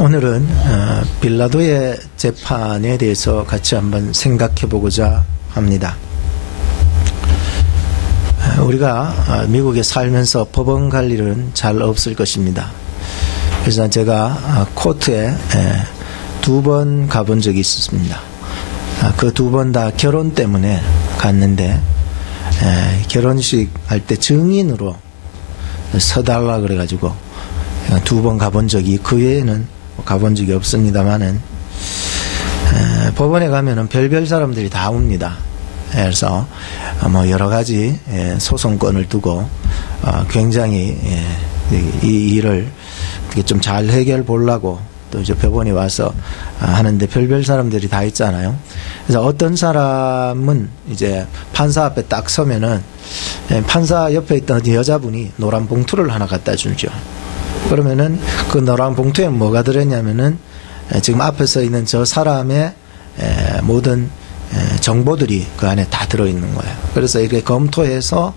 오늘은 빌라도의 재판에 대해서 같이 한번 생각해 보고자 합니다. 우리가 미국에 살면서 법원 갈 일은 잘 없을 것입니다. 그래서 제가 코트에 2번 가본 적이 있었습니다. 그 2번 다 결혼 때문에 갔는데 결혼식 할 때 증인으로 서달라 그래가지고 2번 가본 적이, 그 외에는 가본 적이 없습니다만은 법원에 가면은 별별 사람들이 다 옵니다. 그래서 뭐 여러 가지 소송권을 두고 굉장히 이 일을 좀 잘 해결 보려고 또 이제 법원에 와서 하는데 별별 사람들이 다 있잖아요. 그래서 어떤 사람은 이제 판사 앞에 딱 서면은 판사 옆에 있던 여자분이 노란 봉투를 하나 갖다 주죠. 그러면은 그 노란 봉투에 뭐가 들었냐면은 지금 앞에 서 있는 저 사람의 모든 정보들이 그 안에 다 들어있는 거예요. 그래서 이렇게 검토해서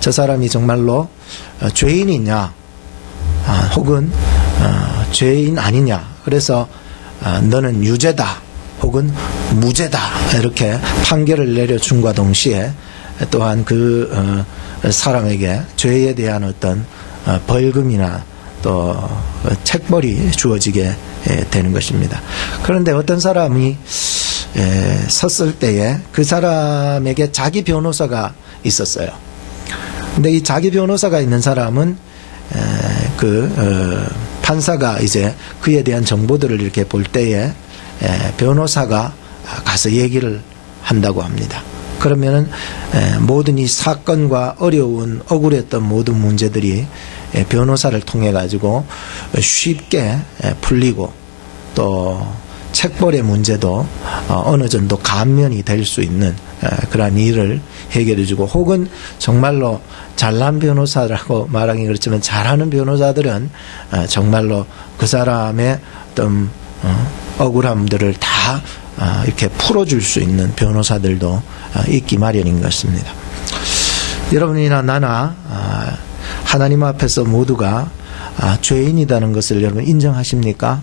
저 사람이 정말로 죄인이냐 혹은 죄인 아니냐, 그래서 너는 유죄다 혹은 무죄다 이렇게 판결을 내려준과 동시에 또한 그 사람에게 죄에 대한 어떤 벌금이나 또 책벌이 주어지게 되는 것입니다. 그런데 어떤 사람이 섰을 때에 그 사람에게 자기 변호사가 있었어요. 근데 이 자기 변호사가 있는 사람은 판사가 이제 그에 대한 정보들을 이렇게 볼 때에 변호사가 가서 얘기를 한다고 합니다. 그러면은 모든 이 사건과 어려운 억울했던 모든 문제들이 변호사를 통해 가지고 쉽게 풀리고 또 책벌의 문제도 어느 정도 감면이 될 수 있는 그러한 일을 해결해주고, 혹은 정말로 잘난 변호사라고 말하기 그렇지만 잘하는 변호사들은 정말로 그 사람의 어떤 억울함들을 다 이렇게 풀어줄 수 있는 변호사들도 있기 마련인 것입니다. 여러분이나 나나 하나님 앞에서 모두가 죄인이라는 것을 여러분 인정하십니까?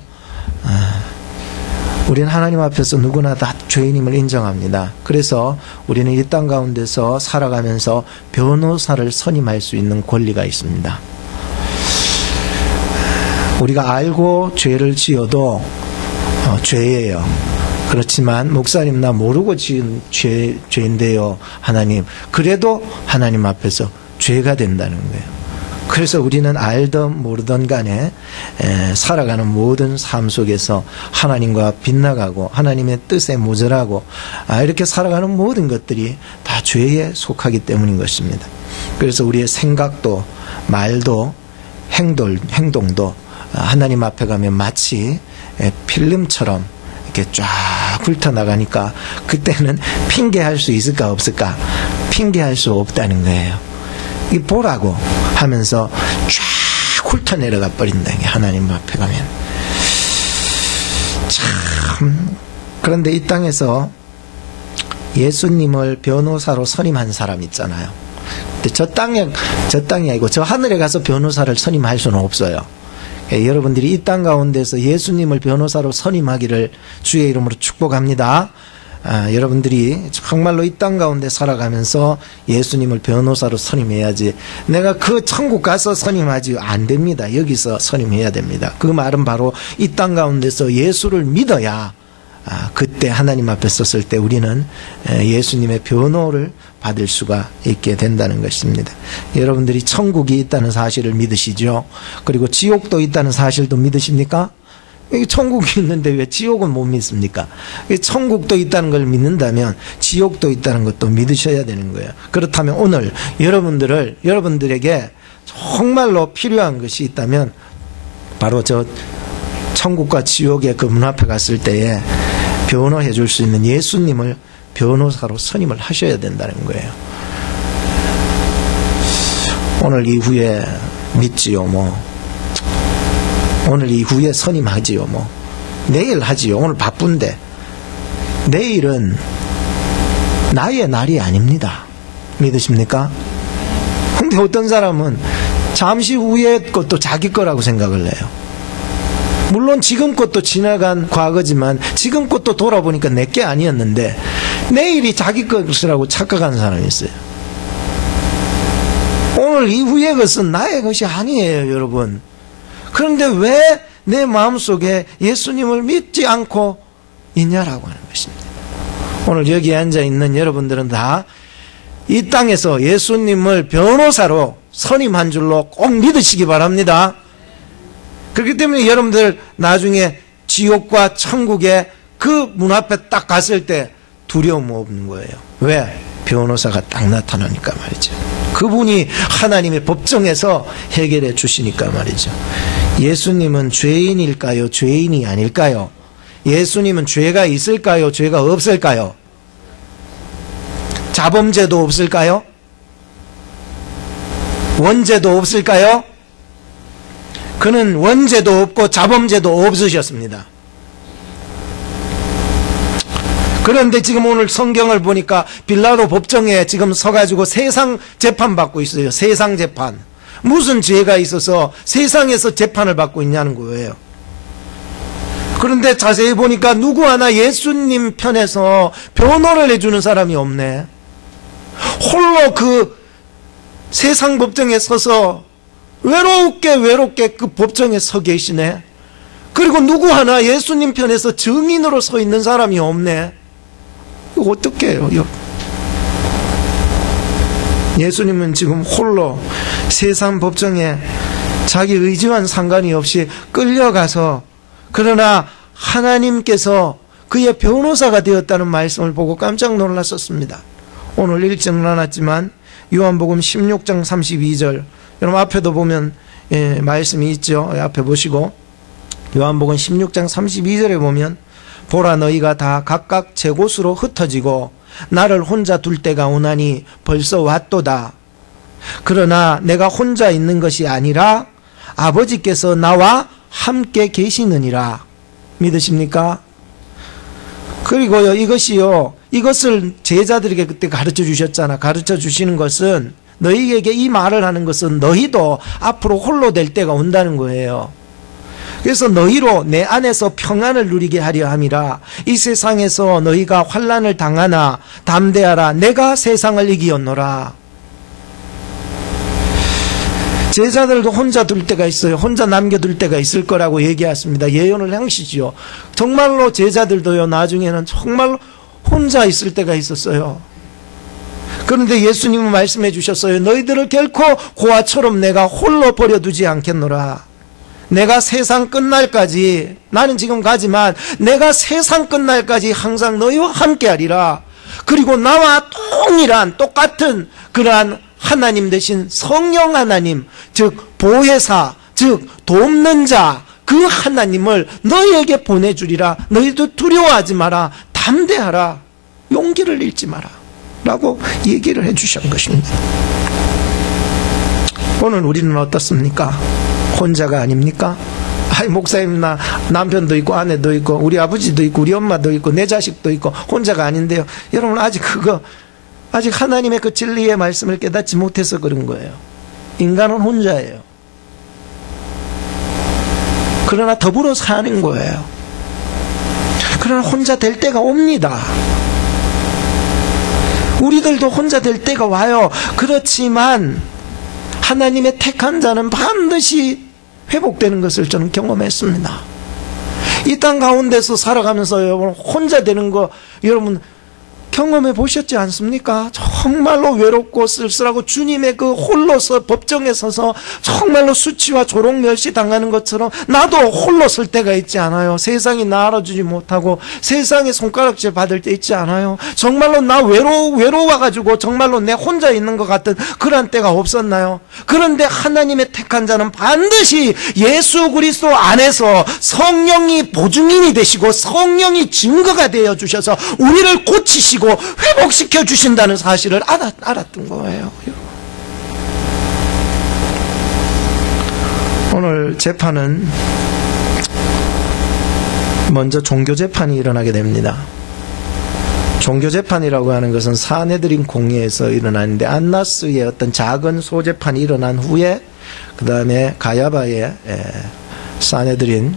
우리는 하나님 앞에서 누구나 다 죄인임을 인정합니다. 그래서 우리는 이 땅 가운데서 살아가면서 변호사를 선임할 수 있는 권리가 있습니다. 우리가 알고 죄를 지어도 죄예요. 그렇지만 목사님 나 모르고 지은 죄인데요 하나님, 그래도 하나님 앞에서 죄가 된다는 거예요. 그래서 우리는 알던 모르던 간에 살아가는 모든 삶 속에서 하나님과 빗나가고 하나님의 뜻에 모자라고 이렇게 살아가는 모든 것들이 다 죄에 속하기 때문인 것입니다. 그래서 우리의 생각도 말도 행동도 하나님 앞에 가면 마치 필름처럼 이렇게 쫙 훑어나가니까 그때는 핑계할 수 있을까 없을까? 핑계할 수 없다는 거예요. 이 보라고 하면서 쫙 훑어내려가 버린다는 게 하나님 앞에 가면. 참, 그런데 이 땅에서 예수님을 변호사로 선임한 사람 있잖아요. 근데 저 땅이 아니고 저 하늘에 가서 변호사를 선임할 수는 없어요. 여러분들이 이 땅 가운데서 예수님을 변호사로 선임하기를 주의 이름으로 축복합니다. 여러분들이 정말로 이 땅 가운데 살아가면서 예수님을 변호사로 선임해야지, 내가 그 천국 가서 선임하지 안 됩니다. 여기서 선임해야 됩니다. 그 말은 바로 이 땅 가운데서 예수를 믿어야 그때 하나님 앞에 섰을 때 우리는 예수님의 변호를 받을 수가 있게 된다는 것입니다. 여러분들이 천국이 있다는 사실을 믿으시죠? 그리고 지옥도 있다는 사실도 믿으십니까? 천국이 있는데 왜 지옥은 못 믿습니까? 천국도 있다는 걸 믿는다면 지옥도 있다는 것도 믿으셔야 되는 거예요. 그렇다면 오늘 여러분들에게 정말로 필요한 것이 있다면 바로 저 천국과 지옥의 그 문 앞에 갔을 때에 변호해 줄 수 있는 예수님을 변호사로 선임을 하셔야 된다는 거예요. 오늘 이후에 믿지요 오늘 이후에 선임하지요 내일 하지요. 오늘 바쁜데. 내일은 나의 날이 아닙니다. 믿으십니까? 근데 어떤 사람은 잠시 후에 것도 자기 거라고 생각을 해요. 물론 지금 것도 지나간 과거지만 지금 것도 돌아보니까 내게 아니었는데 내일이 자기 것이라고 착각하는 사람이 있어요. 오늘 이후의 것은 나의 것이 아니에요, 여러분. 그런데 왜 내 마음속에 예수님을 믿지 않고 있냐라고 하는 것입니다. 오늘 여기 앉아 있는 여러분들은 다 이 땅에서 예수님을 변호사로 선임한 줄로 꼭 믿으시기 바랍니다. 그렇기 때문에 여러분들 나중에 지옥과 천국의 그 문 앞에 딱 갔을 때 두려움 없는 거예요. 왜? 변호사가 딱 나타나니까 말이죠. 그분이 하나님의 법정에서 해결해 주시니까 말이죠. 예수님은 죄인일까요? 죄인이 아닐까요? 예수님은 죄가 있을까요? 죄가 없을까요? 자범죄도 없을까요? 원죄도 없을까요? 그는 원죄도 없고 자범죄도 없으셨습니다. 그런데 지금 오늘 성경을 보니까 빌라도 법정에 지금 서가지고 세상 재판 받고 있어요. 세상 재판. 무슨 죄가 있어서 세상에서 재판을 받고 있냐는 거예요. 그런데 자세히 보니까 누구 하나 예수님 편에서 변호를 해주는 사람이 없네. 홀로 그 세상 법정에 서서 외롭게 그 법정에 서 계시네. 그리고 누구 하나 예수님 편에서 증인으로 서 있는 사람이 없네. 이거 어떻게 해요? 예수님은 지금 홀로 세상 법정에 자기 의지와는 상관이 없이 끌려가서, 그러나 하나님께서 그의 변호사가 되었다는 말씀을 보고 깜짝 놀랐었습니다. 오늘 읽지 않았지만 요한복음 16장 32절, 여러분 앞에도 보면 말씀이 있죠. 앞에 보시고 요한복음 16장 32절에 보면 보라, 너희가 다 각각 제 곳으로 흩어지고 나를 혼자 둘 때가 오나니 벌써 왔도다. 그러나 내가 혼자 있는 것이 아니라 아버지께서 나와 함께 계시느니라. 믿으십니까? 그리고요, 이것을 제자들에게 그때 가르쳐 주셨잖아. 가르쳐 주시는 것은, 너희에게 이 말을 하는 것은 너희도 앞으로 홀로 될 때가 온다는 거예요. 그래서 너희로 내 안에서 평안을 누리게 하려 함이라. 이 세상에서 너희가 환난을 당하나 담대하라. 내가 세상을 이기었노라. 제자들도 혼자 둘 때가 있어요. 혼자 남겨둘 때가 있을 거라고 얘기했습니다. 예언을 하시지요. 정말로 제자들도요, 나중에는 정말로 혼자 있을 때가 있었어요. 그런데 예수님은 말씀해 주셨어요. 너희들을 결코 고아처럼 내가 홀로 버려두지 않겠노라. 내가 세상 끝날까지, 나는 지금 가지만 내가 세상 끝날까지 항상 너희와 함께 하리라. 그리고 나와 동일한 똑같은 그러한 하나님 대신 성령 하나님, 즉 보혜사, 즉 돕는 자, 그 하나님을 너희에게 보내주리라. 너희도 두려워하지 마라. 담대하라. 용기를 잃지 마라. 라고 얘기를 해주신 것입니다. 오늘 우리는 어떻습니까? 혼자가 아닙니까? 아이, 목사님, 나 남편도 있고 아내도 있고 우리 아버지도 있고 우리 엄마도 있고 내 자식도 있고 혼자가 아닌데요. 여러분, 아직 하나님의 그 진리의 말씀을 깨닫지 못해서 그런 거예요. 인간은 혼자예요. 그러나 더불어 사는 거예요. 그러나 혼자 될 때가 옵니다. 우리들도 혼자 될 때가 와요. 그렇지만 하나님의 택한 자는 반드시 회복되는 것을 저는 경험했습니다. 이 땅 가운데서 살아가면서 여러분 혼자 되는 거 여러분 경험해 보셨지 않습니까? 정말로 외롭고 쓸쓸하고 주님의 그 홀로서 법정에 서서 정말로 수치와 조롱 멸시 당하는 것처럼 나도 홀로 설 때가 있지 않아요? 세상이 나 알아주지 못하고 세상에 손가락질 받을 때 있지 않아요? 정말로 나 외로워가지고 정말로 내 혼자 있는 것 같은 그런 때가 없었나요? 그런데 하나님의 택한 자는 반드시 예수 그리스도 안에서 성령이 보증인이 되시고 성령이 증거가 되어 주셔서 우리를 고치시고 회복시켜 주신다는 사실을 알았던 거예요. 오늘 재판은 먼저 종교재판이 일어나게 됩니다. 종교재판이라고 하는 것은 사내들인 공회에서 일어나는데 안나스의 어떤 작은 소재판이 일어난 후에 그 다음에 가야바의 사내들인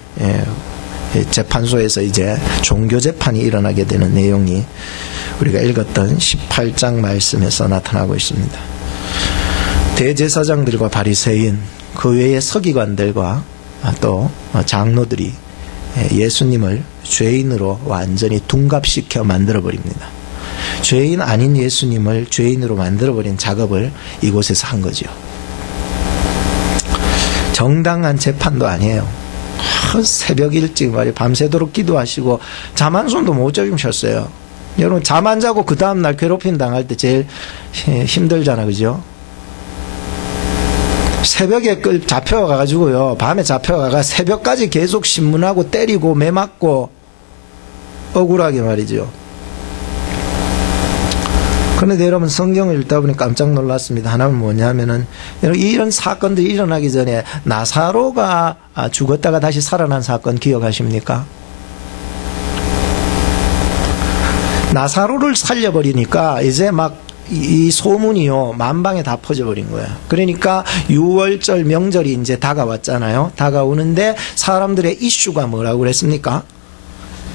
재판소에서 이제 종교 재판이 일어나게 되는 내용이 우리가 읽었던 18장 말씀에서 나타나고 있습니다. 대제사장들과 바리새인, 그 외의 서기관들과 또 장로들이 예수님을 죄인으로 완전히 둔갑시켜 만들어버립니다. 죄인 아닌 예수님을 죄인으로 만들어버린 작업을 이곳에서 한 거죠. 정당한 재판도 아니에요. 새벽 일찍 말이에요. 밤새도록 기도하시고 잠 한숨도 못 주무셨어요. 여러분 잠 안 자고 그 다음날 괴롭힘 당할 때 제일 힘들잖아, 그죠? 새벽에 잡혀가가지고요, 밤에 잡혀가가 새벽까지 계속 신문하고 때리고 매 맞고 억울하게 말이죠. 그런데 여러분 성경을 읽다 보니 깜짝 놀랐습니다. 하나는 뭐냐면은 이런 사건들이 일어나기 전에 나사로가 죽었다가 다시 살아난 사건 기억하십니까? 나사로를 살려버리니까 이제 막 이 소문이요 만방에 다 퍼져버린 거예요. 그러니까 유월절 명절이 이제 다가왔잖아요. 다가오는데 사람들의 이슈가 뭐라고 그랬습니까?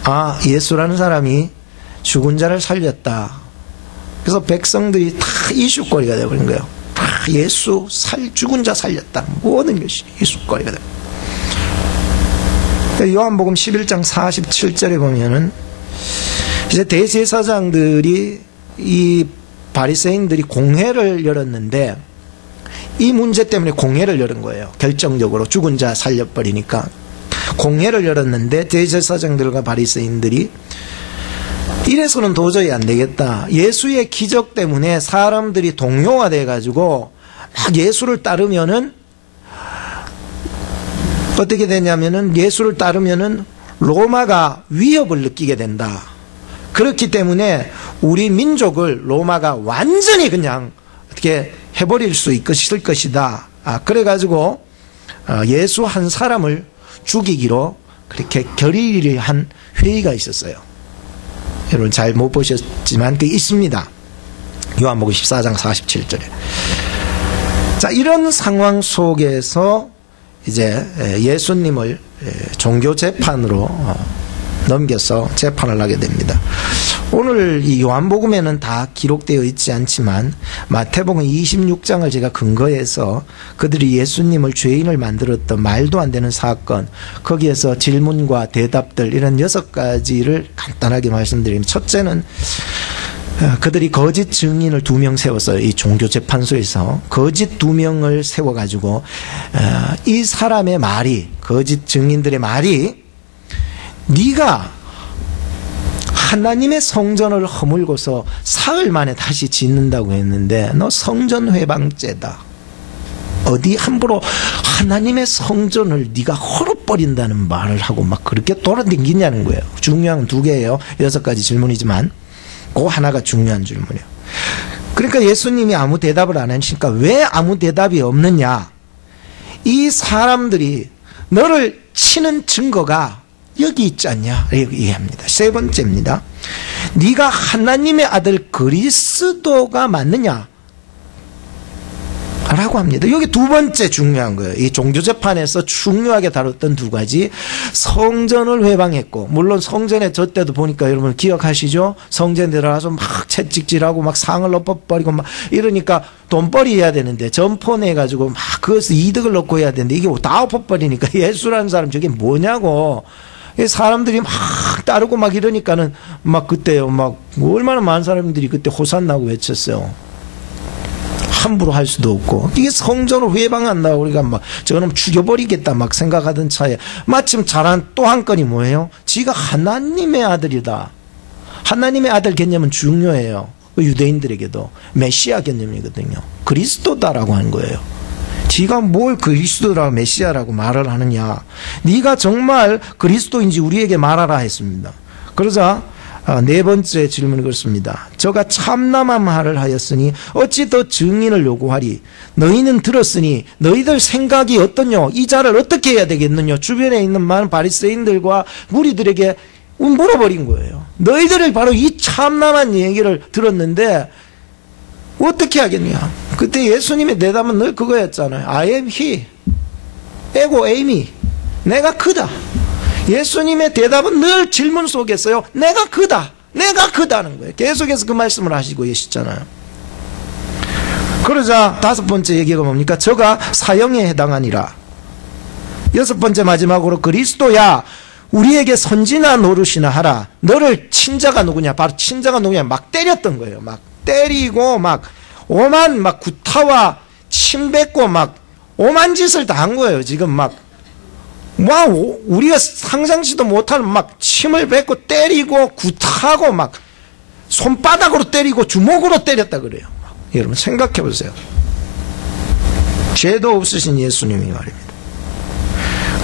아, 예수라는 사람이 죽은 자를 살렸다. 그래서 백성들이 다 이슈거리가 되어버린 거예요. 다 예수 죽은 자 살렸다. 모든 것이 이슈거리가 되어버린. 요한복음 11장 47절에 보면은 이제 대제사장들이 이 바리새인들이 공회를 열었는데 이 문제 때문에 공회를 열은 거예요. 결정적으로 죽은 자 살려버리니까 공회를 열었는데 대제사장들과 바리새인들이 이래서는 도저히 안 되겠다. 예수의 기적 때문에 사람들이 동요가 돼가지고 막 예수를 따르면은 어떻게 되냐면은 예수를 따르면은 로마가 위협을 느끼게 된다. 그렇기 때문에 우리 민족을 로마가 완전히 그냥 어떻게 해버릴 수 있을 것이다. 그래가지고 예수 한 사람을 죽이기로 그렇게 결의를 한 회의가 있었어요. 여러분 잘 못 보셨지만 그게 있습니다. 요한복음 14장 47절에. 자, 이런 상황 속에서 이제 예수님을 종교 재판으로 넘겨서 재판을 하게 됩니다. 오늘 이 요한복음에는 다 기록되어 있지 않지만 마태복음 26장을 제가 근거해서 그들이 예수님을 죄인을 만들었던 말도 안 되는 사건, 거기에서 질문과 대답들 이런 6가지를 간단하게 말씀드리면, 첫째는 그들이 거짓 증인을 2명 세웠어요. 이 종교재판소에서 거짓 2명을 세워가지고 이 사람의 말이, 거짓 증인들의 말이 네가 하나님의 성전을 허물고서 사흘 만에 다시 짓는다고 했는데 너 성전 회방죄다. 어디 함부로 하나님의 성전을 네가 헐어버린다는 말을 하고 막 그렇게 돌아다니냐는 거예요. 중요한 2개예요. 6가지 질문이지만 그 하나가 중요한 질문이에요. 그러니까 예수님이 아무 대답을 안 하시니까 왜 아무 대답이 없느냐. 이 사람들이 너를 치는 증거가 여기 있지 않냐 얘기합니다. 3번째입니다. 네가 하나님의 아들 그리스도가 맞느냐 라고 합니다. 여기 2번째 중요한 거예요. 이 종교재판에서 중요하게 다뤘던 2가지. 성전을 회방했고, 물론 성전에 저 때도 보니까 여러분 기억하시죠? 성전에 들어가서 막 채찍질하고 막 상을 엎어버리고 막 이러니까 돈벌이 해야 되는데 점포 내가지고 막 그것을 이득을 넣고 해야 되는데 이게 다 엎어버리니까 예수라는 사람 저게 뭐냐고 사람들이 막 따르고 막 이러니까는 막 그때요 막 얼마나 많은 사람들이 그때 호산나고 외쳤어요. 함부로 할 수도 없고 이게 성전을 회방한다고 우리가 막 저놈 죽여버리겠다 막 생각하던 차에 마침 잘한 또 한 건이 뭐예요? 지가 하나님의 아들이다. 하나님의 아들 개념은 중요해요. 유대인들에게도 메시아 개념이거든요. 그리스도다라고 하는 거예요. 지가 뭘 그리스도라고 메시아라고 말을 하느냐. 네가 정말 그리스도인지 우리에게 말하라 했습니다. 그러자 4번째 질문이 그렇습니다. 저가 참남한 말을 하였으니 어찌 더 증인을 요구하리. 너희는 들었으니 너희들 생각이 어떠냐. 이 자를 어떻게 해야 되겠느냐. 주변에 있는 많은 바리새인들과 무리들에게 물어버린 거예요. 너희들이 바로 이 참남한 얘기를 들었는데 어떻게 하겠냐. 그때 예수님의 대답은 늘 그거였잖아요. I am he. 에고 에이미. 내가 그다. 예수님의 대답은 늘 질문 속에서요, 내가 그다. 내가 그다는 거예요. 계속해서 그 말씀을 하시고 계시잖아요. 그러자 다섯 번째 얘기가 뭡니까? 저가 사형에 해당하니라. 여섯 번째 마지막으로 그리스도야 우리에게 선지나 노릇이나 하라. 너를 친자가 누구냐? 바로 친자가 누구냐? 막 때렸던 거예요. 막 때리고 막 오만 막 구타와 침 뱉고 막 오만 짓을 다 한 거예요. 지금 막 우리가 상상치도 못하는 막 침을 뱉고 때리고 구타하고 막 손바닥으로 때리고 주먹으로 때렸다 그래요. 여러분 생각해 보세요. 죄도 없으신 예수님이 말입니다.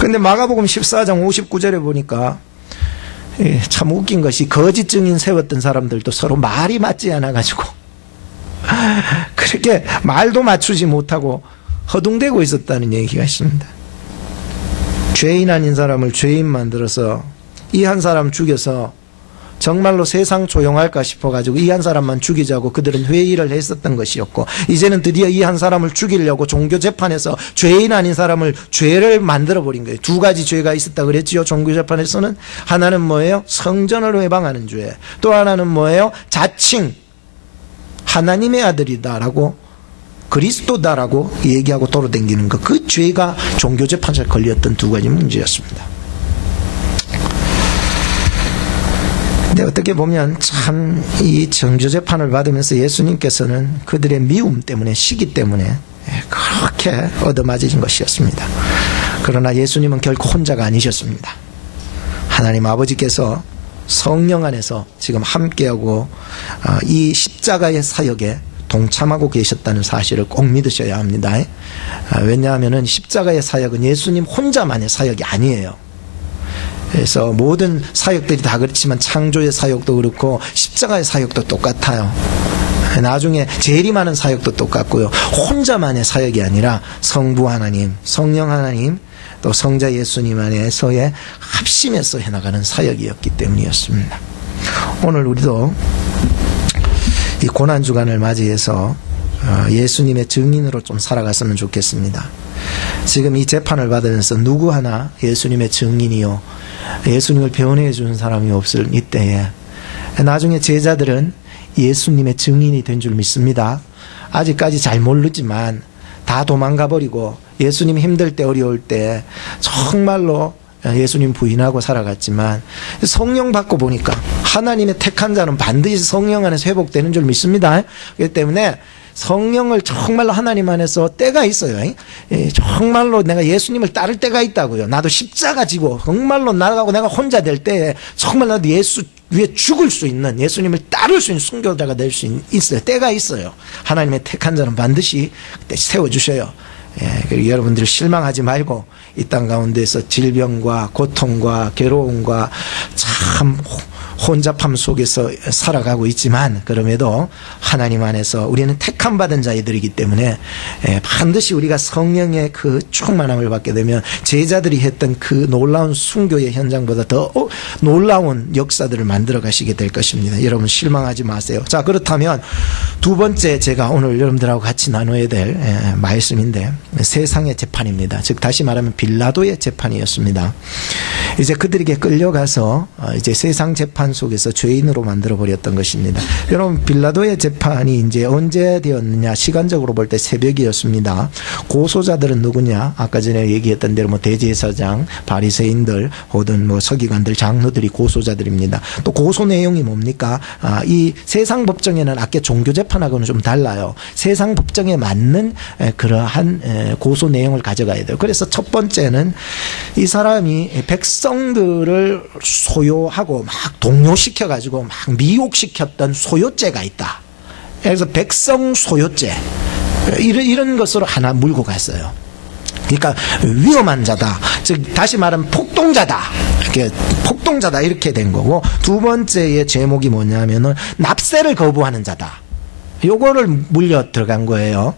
근데 마가복음 14장 59절에 보니까 참 웃긴 것이 거짓 증인 세웠던 사람들도 서로 말이 맞지 않아 가지고 그렇게 말도 맞추지 못하고 허둥대고 있었다는 얘기가 있습니다. 죄인 아닌 사람을 죄인 만들어서 이 한 사람 죽여서 정말로 세상 조용할까 싶어가지고 이 한 사람만 죽이자고 그들은 회의를 했었던 것이었고, 이제는 드디어 이 한 사람을 죽이려고 종교재판에서 죄인 아닌 사람을 죄를 만들어버린 거예요. 두 가지 죄가 있었다 그랬지요. 종교재판에서는 하나는 뭐예요? 성전을 회방하는 죄. 또 하나는 뭐예요? 자칭 하나님의 아들이다라고, 그리스도다라고 얘기하고 돌아다니는 것. 그 죄가 종교재판에 걸렸던 두 가지 문제였습니다. 근데 어떻게 보면 참 이 정죄재판을 받으면서 예수님께서는 그들의 미움 때문에, 시기 때문에 그렇게 얻어맞으신 것이었습니다. 그러나 예수님은 결코 혼자가 아니셨습니다. 하나님 아버지께서 성령 안에서 지금 함께하고 이 십자가의 사역에 동참하고 계셨다는 사실을 꼭 믿으셔야 합니다. 왜냐하면 십자가의 사역은 예수님 혼자만의 사역이 아니에요. 그래서 모든 사역들이 다 그렇지만 창조의 사역도 그렇고 십자가의 사역도 똑같아요. 나중에 재림하는 사역도 똑같고요. 혼자만의 사역이 아니라 성부 하나님, 성령 하나님, 또 성자 예수님 안에서의 합심해서 해나가는 사역이었기 때문이었습니다. 오늘 우리도 이 고난주간을 맞이해서 예수님의 증인으로 좀 살아갔으면 좋겠습니다. 지금 이 재판을 받으면서 누구 하나 예수님의 증인이요, 예수님을 변호해 주는 사람이 없을 이때에 나중에 제자들은 예수님의 증인이 된 줄 믿습니다. 아직까지 잘 모르지만 다 도망가 버리고 예수님 힘들 때, 어려울 때 정말로 예수님 부인하고 살아갔지만 성령 받고 보니까 하나님의 택한 자는 반드시 성령 안에서 회복되는 줄 믿습니다. 그렇기 때문에 성령을 정말로 하나님 안에서 때가 있어요. 정말로 내가 예수님을 따를 때가 있다고요. 나도 십자가 지고 정말로 나가고 내가 혼자 될 때에 정말 나도 예수 위에 죽을 수 있는, 예수님을 따를 수 있는 순교자가 될 수 있어요. 때가 있어요. 하나님의 택한 자는 반드시 그때 세워주셔요. 그리고 여러분들이 실망하지 말고 이 땅 가운데서 질병과 고통과 괴로움과 참 혼잡함 속에서 살아가고 있지만, 그럼에도 하나님 안에서 우리는 택함 받은 자들이기 때문에 반드시 우리가 성령의 그 충만함을 받게 되면 제자들이 했던 그 놀라운 순교의 현장보다 더 놀라운 역사들을 만들어 가시게 될 것입니다. 여러분 실망하지 마세요. 자, 그렇다면 두 번째 제가 오늘 여러분들하고 같이 나눠야 될 말씀인데, 세상의 재판입니다. 즉 다시 말하면 빌라도의 재판이었습니다. 이제 그들에게 끌려가서 이제 세상 재판 속에서 죄인으로 만들어 버렸던 것입니다. 여러분 빌라도의 재판이 이제 언제 되었느냐? 시간적으로 볼 때 새벽이었습니다. 고소자들은 누구냐? 아까 전에 얘기했던 대로 뭐 대제사장, 바리새인들, 혹은 뭐 서기관들, 장로들이 고소자들입니다. 또 고소 내용이 뭡니까? 이 세상 법정에는 아까 종교 재판하고는 좀 달라요. 세상 법정에 맞는 그러한 고소 내용을 가져가야 돼요. 그래서 첫 번째는 이 사람이 백성들을 소요하고 막 동요시켜가지고 막 미혹시켰던 소요죄가 있다. 그래서 백성 소요죄 이런 것으로 하나 물고 갔어요. 그러니까 위험한 자다, 즉 다시 말하면 폭동자다, 이렇게 된 거고, 두 번째의 제목이 뭐냐면은 납세를 거부하는 자다. 요거를 물려 들어간 거예요.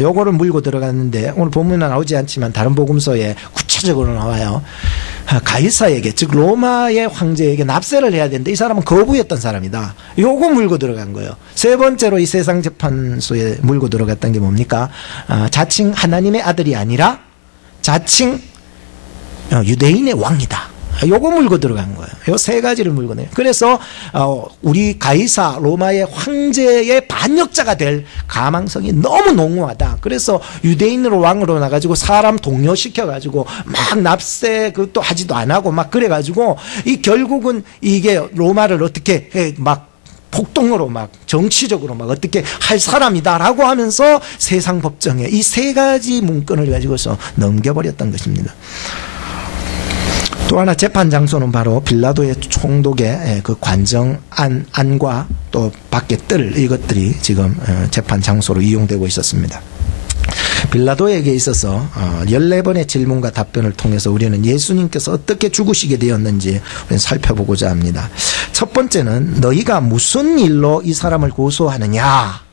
요거를 물고 들어갔는데 오늘 본문에 나오지 않지만 다른 복음서에 구체적으로 나와요. 가이사에게, 즉 로마의 황제에게 납세를 해야 되는데 이 사람은 거부했던 사람이다. 요거 물고 들어간 거예요. 세 번째로 이 세상 재판소에 물고 들어갔던 게 뭡니까? 자칭 하나님의 아들이 아니라 자칭 유대인의 왕이다. 요거 물고 들어간 거예요. 요 세 가지를 물고 내요. 그래서 우리 가이사 로마의 황제의 반역자가 될 가망성이 너무 농후하다. 그래서 유대인으로 왕으로 나가지고 사람 동요시켜가지고 막 납세 그것도 하지도 안 하고 막 그래가지고 이 결국은 이게 로마를 어떻게 막 폭동으로 막 정치적으로 막 어떻게 할 사람이다라고 하면서 세상 법정에 이 세 가지 문건을 가지고서 넘겨버렸던 것입니다. 또 하나 재판 장소는 바로 빌라도의 총독의 그 관정 안과 또 밖에 뜰 이것들이 지금 재판 장소로 이용되고 있었습니다. 빌라도에게 있어서 14번의 질문과 답변을 통해서 우리는 예수님께서 어떻게 죽으시게 되었는지 살펴보고자 합니다. 첫 번째는 너희가 무슨 일로 이 사람을 고소하느냐?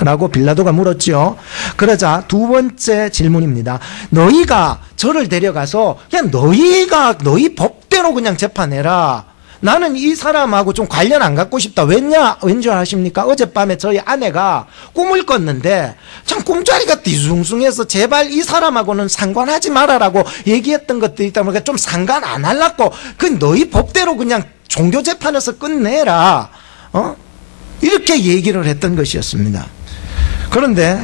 라고 빌라도가 물었죠. 그러자 두 번째 질문입니다. 너희가 저를 데려가서 그냥 너희 법대로 그냥 재판해라. 나는 이 사람하고 좀 관련 안 갖고 싶다. 왠지 아십니까? 어젯밤에 저희 아내가 꿈을 꿨는데 참 꿈자리가 뒤숭숭해서 제발 이 사람하고는 상관하지 말아라고 얘기했던 것들이 있다 보니까 좀 상관 안 하려고 그 너희 법대로 그냥 종교 재판에서 끝내라. 이렇게 얘기를 했던 것이었습니다. 그런데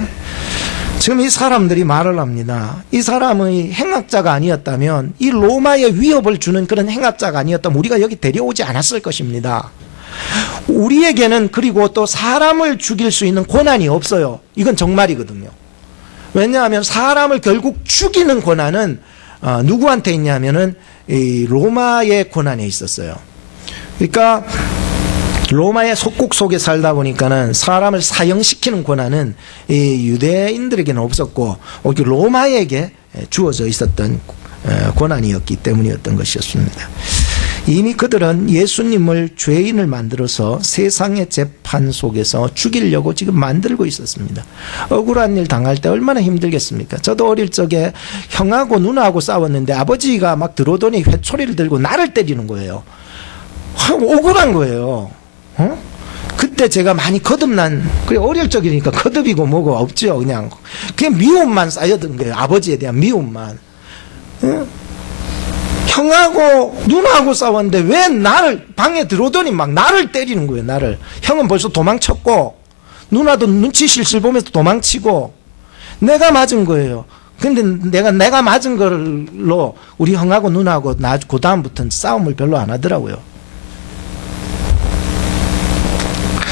지금 이 사람들이 말을 합니다. 이 사람의 행악자가 아니었다면, 이 로마에 위협을 주는 그런 행악자가 아니었다면 우리가 여기 데려오지 않았을 것입니다. 우리에게는 그리고 또 사람을 죽일 수 있는 권한이 없어요. 이건 정말이거든요. 왜냐하면 사람을 결국 죽이는 권한은 누구한테 있냐면은 이 로마의 권한에 있었어요. 그러니까 로마의 속국 속에 살다 보니까는 사람을 사형시키는 권한은 이 유대인들에게는 없었고 오히려 로마에게 주어져 있었던 권한이었기 때문이었던 것이었습니다. 이미 그들은 예수님을 죄인을 만들어서 세상의 재판 속에서 죽이려고 지금 만들고 있었습니다. 억울한 일 당할 때 얼마나 힘들겠습니까? 저도 어릴 적에 형하고 누나하고 싸웠는데 아버지가 막 들어오더니 회초리를 들고 나를 때리는 거예요. 억울한 거예요. 그때 제가 많이 거듭난, 그래 어릴 적이니까 거듭이고 뭐고 없죠. 그냥 미움만 쌓여든 거예요. 아버지에 대한 미움만. 형하고 누나하고 싸웠는데 왜 나를 방에 들어오더니 막 나를 때리는 거예요. 나를. 형은 벌써 도망쳤고 누나도 눈치 실실 보면서 도망치고 내가 맞은 거예요. 근데 내가 맞은 걸로 우리 형하고 누나하고 그 다음부터는 싸움을 별로 안 하더라고요.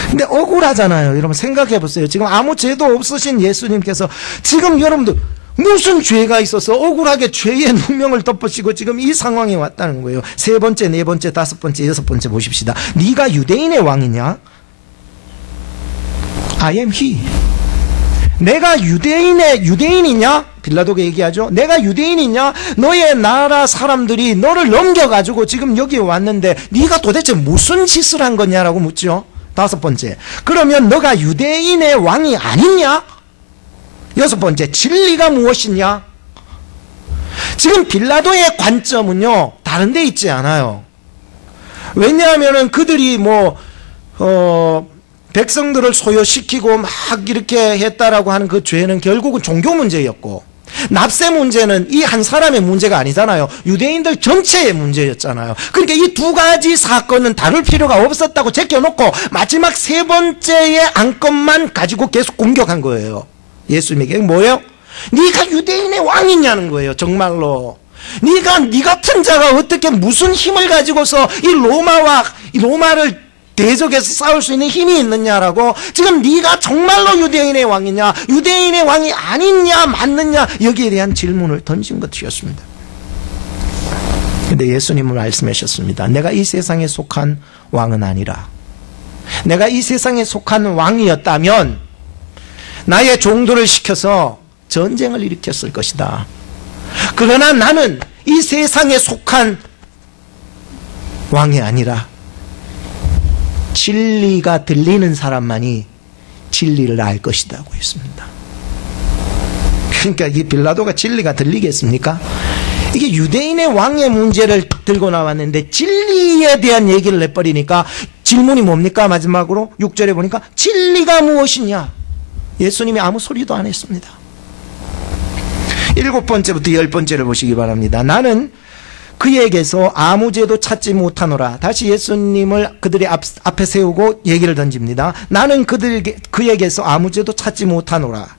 근데 억울하잖아요. 여러분 생각해 보세요. 지금 아무 죄도 없으신 예수님께서 지금 여러분들 무슨 죄가 있어서 억울하게 죄의 누명을 덮으시고 지금 이 상황에 왔다는 거예요. 세 번째, 네 번째, 다섯 번째, 여섯 번째 보십시다. 네가 유대인의 왕이냐? I am he. 내가 유대인이냐? 빌라도가 얘기하죠. 내가 유대인이냐? 너의 나라 사람들이 너를 넘겨가지고 지금 여기 왔는데 네가 도대체 무슨 짓을 한 거냐라고 묻죠. 다섯 번째, 그러면 너가 유대인의 왕이 아니냐? 여섯 번째, 진리가 무엇이냐? 지금 빌라도의 관점은요 다른 데 있지 않아요. 왜냐하면은 그들이 백성들을 소요시키고 막 이렇게 했다라고 하는 그 죄는 결국은 종교 문제였고, 납세 문제는 이 한 사람의 문제가 아니잖아요. 유대인들 전체의 문제였잖아요. 그러니까 이 두 가지 사건은 다룰 필요가 없었다고 제껴놓고 마지막 세 번째의 안건만 가지고 계속 공격한 거예요. 예수님에게 뭐예요? 네가 유대인의 왕이냐는 거예요. 정말로 네 같은 자가 어떻게 무슨 힘을 가지고서 이 로마를 대적해서 싸울 수 있는 힘이 있느냐라고, 지금 네가 정말로 유대인의 왕이냐 유대인의 왕이 아니냐 맞느냐 여기에 대한 질문을 던진 것이었습니다. 그런데 예수님은 말씀하셨습니다. 내가 이 세상에 속한 왕은 아니라, 내가 이 세상에 속한 왕이었다면 나의 종들을 시켜서 전쟁을 일으켰을 것이다. 그러나 나는 이 세상에 속한 왕이 아니라 진리가 들리는 사람만이 진리를 알 것이라고 했습니다. 그러니까 이 빌라도가 진리가 들리겠습니까? 이게 유대인의 왕의 문제를 들고 나왔는데 진리에 대한 얘기를 내버리니까 질문이 뭡니까? 마지막으로 6절에 보니까 진리가 무엇이냐? 예수님이 아무 소리도 안 했습니다. 7번째부터 10번째를 보시기 바랍니다. 나는 그에게서 아무 죄도 찾지 못하노라. 다시 예수님을 그들의 앞에 세우고 얘기를 던집니다. 나는 그에게서 아무 죄도 찾지 못하노라.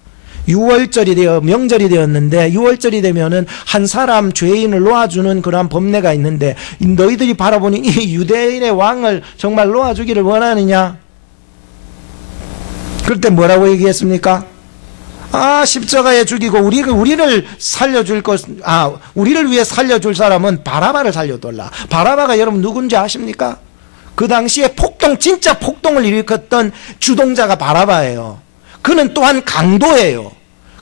6월절이 되어 명절이 되었는데 6월절이 되면은 한 사람 죄인을 놓아주는 그러한 법례가 있는데 너희들이 바라보니 이 유대인의 왕을 정말 놓아주기를 원하느냐? 그럴 때 뭐라고 얘기했습니까? 십자가에 죽이고 우리를 살려줄 우리를 위해 살려줄 사람은 바라바를 살려달라. 바라바가 여러분 누군지 아십니까? 그 당시에 진짜 폭동을 일으켰던 주동자가 바라바예요. 그는 또한 강도예요.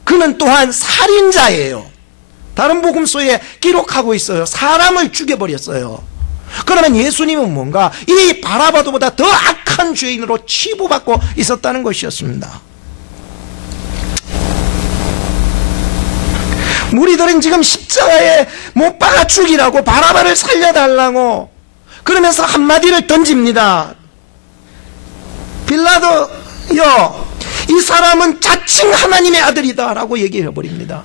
그는 또한 살인자예요. 다른 복음서에 기록하고 있어요. 사람을 죽여버렸어요. 그러면 예수님은 뭔가 이 바라바도보다 더 악한 죄인으로 치부받고 있었다는 것이었습니다. 무리들은 지금 십자가에 못 박아 죽이라고 바라바를 살려달라고 그러면서 한마디를 던집니다. 빌라도여, 이 사람은 자칭 하나님의 아들이다 라고 얘기해버립니다.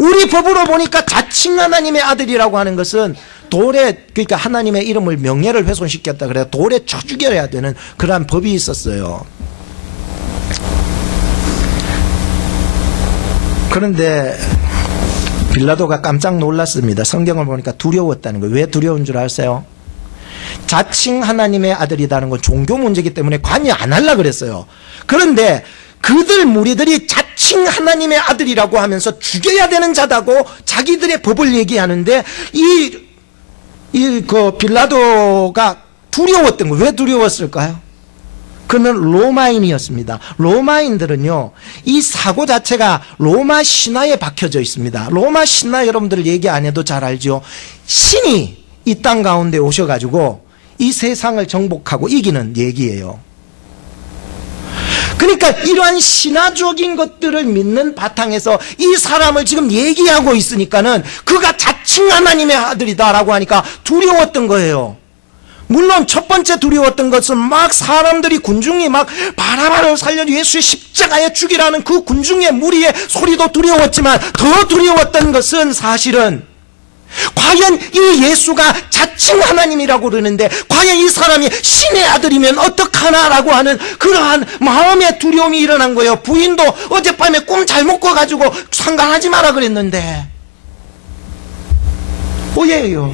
우리 법으로 보니까 자칭 하나님의 아들이라고 하는 것은 돌에, 그러니까 하나님의 이름을 명예를 훼손시켰다 그래서 돌에 쳐 죽여야 되는 그러한 법이 있었어요. 그런데 빌라도가 깜짝 놀랐습니다. 성경을 보니까 두려웠다는 거예요. 왜 두려운 줄 아세요? 자칭 하나님의 아들이라는 건 종교 문제이기 때문에 관여 안 하려고 그랬어요. 그런데 그들 무리들이 자칭 하나님의 아들이라고 하면서 죽여야 되는 자다고 자기들의 법을 얘기하는데 그 빌라도가 두려웠던 거예요. 왜 두려웠을까요? 그는 로마인이었습니다. 로마인들은요, 이 사고 자체가 로마 신화에 박혀져 있습니다. 로마 신화 여러분들 얘기 안 해도 잘 알죠. 신이 이 땅 가운데 오셔가지고 이 세상을 정복하고 이기는 얘기예요. 그러니까 이러한 신화적인 것들을 믿는 바탕에서 이 사람을 지금 얘기하고 있으니까는 그가 자칭 하나님의 아들이다라고 하니까 두려웠던 거예요. 물론 첫 번째 두려웠던 것은 막 사람들이 군중이 막 바라바를 살려 예수의 십자가에 죽이라는 그 군중의 무리의 소리도 두려웠지만 더 두려웠던 것은 사실은 과연 이 예수가 자칭 하나님이라고 그러는데 과연 이 사람이 신의 아들이면 어떡하나라고 하는 그러한 마음의 두려움이 일어난 거예요. 부인도 어젯밤에 꿈 잘못 꿔가지고 상관하지 마라 그랬는데 오해예요.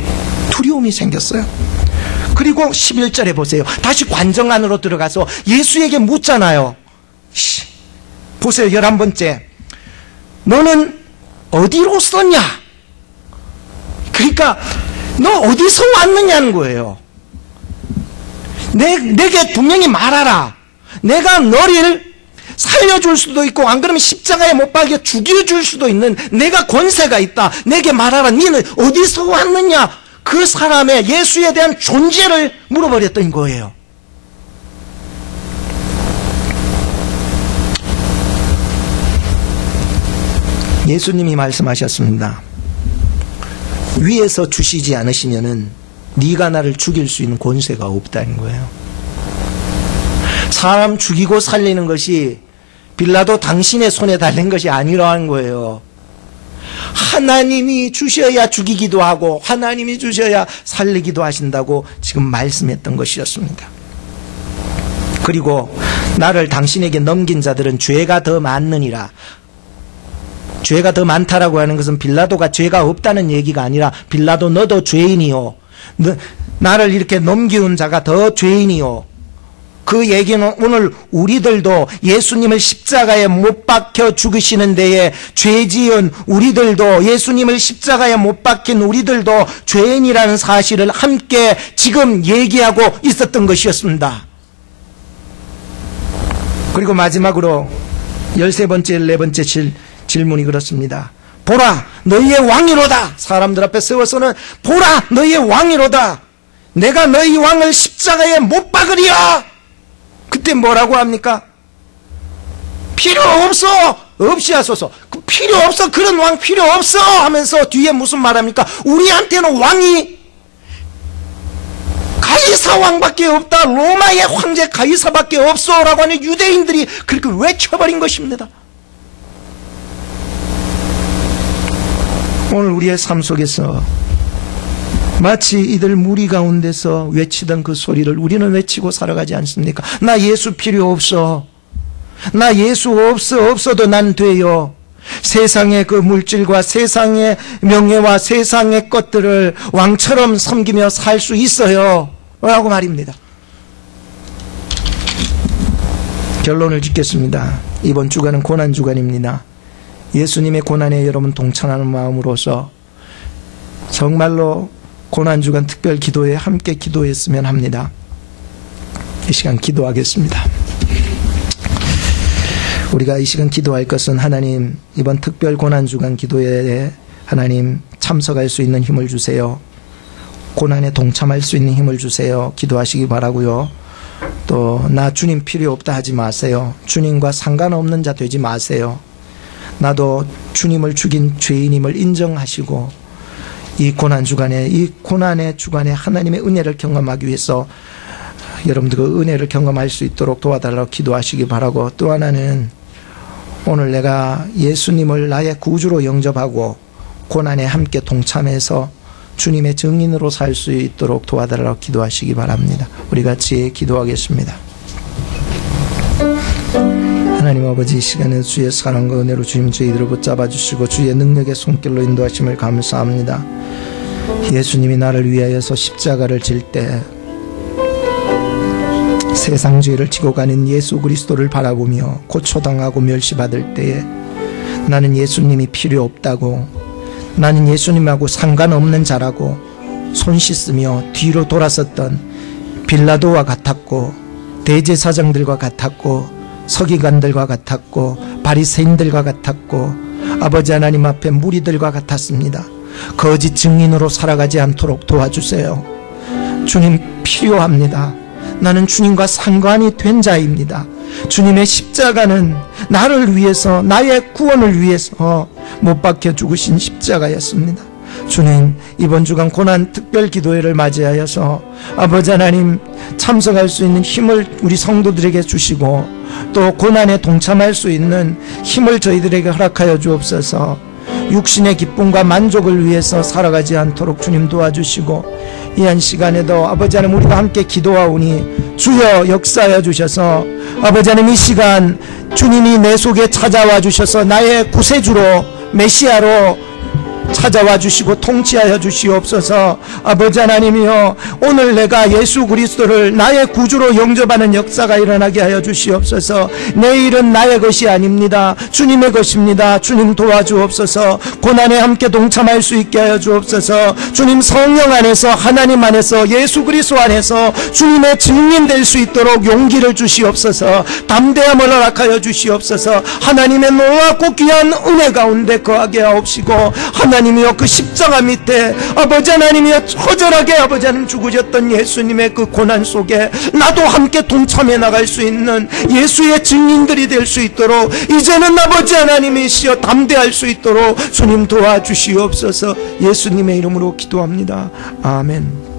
두려움이 생겼어요. 그리고 11절에 보세요. 다시 관정 안으로 들어가서 예수에게 묻잖아요. 보세요. 11번째. 너는 어디로 썼냐? 그러니까 너 어디서 왔느냐는 거예요. 내게 분명히 말하라. 내가 너를 살려줄 수도 있고 안 그러면 십자가에 못 박여 죽여줄 수도 있는 내가 권세가 있다. 내게 말하라. 너는 어디서 왔느냐? 그 사람의 예수에 대한 존재를 물어버렸던 거예요. 예수님이 말씀하셨습니다. 위에서 주시지 않으시면은 네가 나를 죽일 수 있는 권세가 없다는 거예요. 사람 죽이고 살리는 것이 빌라도 당신의 손에 달린 것이 아니라는 거예요. 하나님이 주셔야 죽이기도 하고 하나님이 주셔야 살리기도 하신다고 지금 말씀했던 것이었습니다. 그리고 나를 당신에게 넘긴 자들은 죄가 더 많느니라. 죄가 더 많다라고 하는 것은 빌라도가 죄가 없다는 얘기가 아니라 빌라도 너도 죄인이요. 나를 이렇게 넘기운 자가 더 죄인이요. 그 얘기는 오늘 우리들도 예수님을 십자가에 못 박혀 죽으시는 데에 죄 지은 우리들도 예수님을 십자가에 못 박힌 우리들도 죄인이라는 사실을 함께 지금 얘기하고 있었던 것이었습니다. 그리고 마지막으로 13번째, 14번째 질문이 그렇습니다. 보라 너희의 왕이로다. 사람들 앞에 세워서는 보라 너희의 왕이로다. 내가 너희 왕을 십자가에 못 박으리라. 그때 뭐라고 합니까? 필요 없어. 없이 하소서. 필요 없어. 그런 왕 필요 없어 하면서 뒤에 무슨 말합니까? 우리한테는 왕이 가이사 왕밖에 없다. 로마의 황제 가이사밖에 없어 라고 하는 유대인들이 그렇게 외쳐버린 것입니다. 오늘 우리의 삶 속에서 마치 이들 무리 가운데서 외치던 그 소리를 우리는 외치고 살아가지 않습니까? 나 예수 필요 없어. 나 예수 없어도 난 돼요. 세상의 그 물질과 세상의 명예와 세상의 것들을 왕처럼 섬기며 살 수 있어요 라고 말입니다. 결론을 짓겠습니다. 이번 주간은 고난주간입니다. 예수님의 고난에 여러분 동참하는 마음으로서 정말로 고난주간 특별 기도에 함께 기도했으면 합니다. 이 시간 기도하겠습니다. 우리가 이 시간 기도할 것은 하나님, 이번 특별 고난주간 기도에 하나님 참석할 수 있는 힘을 주세요. 고난에 동참할 수 있는 힘을 주세요. 기도하시기 바라고요. 또 나 주님 필요 없다 하지 마세요. 주님과 상관없는 자 되지 마세요. 나도 주님을 죽인 죄인임을 인정하시고 이 고난주간에, 이 고난의 주간에 하나님의 은혜를 경험하기 위해서 여러분들 그 은혜를 경험할 수 있도록 도와달라고 기도하시기 바라고, 또 하나는 오늘 내가 예수님을 나의 구주로 영접하고 고난에 함께 동참해서 주님의 증인으로 살 수 있도록 도와달라고 기도하시기 바랍니다. 우리 같이 기도하겠습니다. 하나님 아버지, 이 시간에 주의 사랑과 은혜로 주님 저희들을 붙잡아 주시고 주의 능력의 손길로 인도하심을 감사합니다. 예수님이 나를 위하여서 십자가를 질 때 세상 죄를 지고 가는 예수 그리스도를 바라보며 고초당하고 멸시받을 때에 나는 예수님이 필요 없다고, 나는 예수님하고 상관없는 자라고 손 씻으며 뒤로 돌아섰던 빌라도와 같았고, 대제사장들과 같았고, 서기관들과 같았고, 바리새인들과 같았고, 아버지 하나님 앞에 무리들과 같았습니다. 거짓 증인으로 살아가지 않도록 도와주세요. 주님 필요합니다. 나는 주님과 상관이 된 자입니다. 주님의 십자가는 나를 위해서, 나의 구원을 위해서 못 박혀 죽으신 십자가였습니다. 주님, 이번 주간 고난 특별 기도회를 맞이하여서 아버지 하나님 참석할 수 있는 힘을 우리 성도들에게 주시고 또 고난에 동참할 수 있는 힘을 저희들에게 허락하여 주옵소서. 육신의 기쁨과 만족을 위해서 살아가지 않도록 주님 도와주시고, 이 한 시간에도 아버지 하나님 우리가 함께 기도하오니 주여 역사하여 주셔서 아버지 하나님 이 시간 주님이 내 속에 찾아와 주셔서 나의 구세주로, 메시아로 찾아와 주시고 통치하여 주시옵소서. 아버지 하나님이여, 오늘 내가 예수 그리스도를 나의 구주로 영접하는 역사가 일어나게 하여 주시옵소서. 내 일은 나의 것이 아닙니다. 주님의 것입니다. 주님 도와주옵소서. 고난에 함께 동참할 수 있게 하여 주옵소서. 주님 성령 안에서, 하나님 안에서, 예수 그리스도 안에서 주님의 증인 될 수 있도록 용기를 주시옵소서. 담대함을 허락하여 주시옵소서. 하나님의 놀랍고 귀한 은혜 가운데 거하게 하옵시고, 하나님이여 그 십자가 밑에 아버지 하나님이여 처절하게 아버지 하나님 죽으셨던 예수님의 그 고난 속에 나도 함께 동참해 나갈 수 있는 예수의 증인들이 될 수 있도록 이제는 아버지 하나님이시여 담대할 수 있도록 주님 도와주시옵소서. 예수님의 이름으로 기도합니다. 아멘.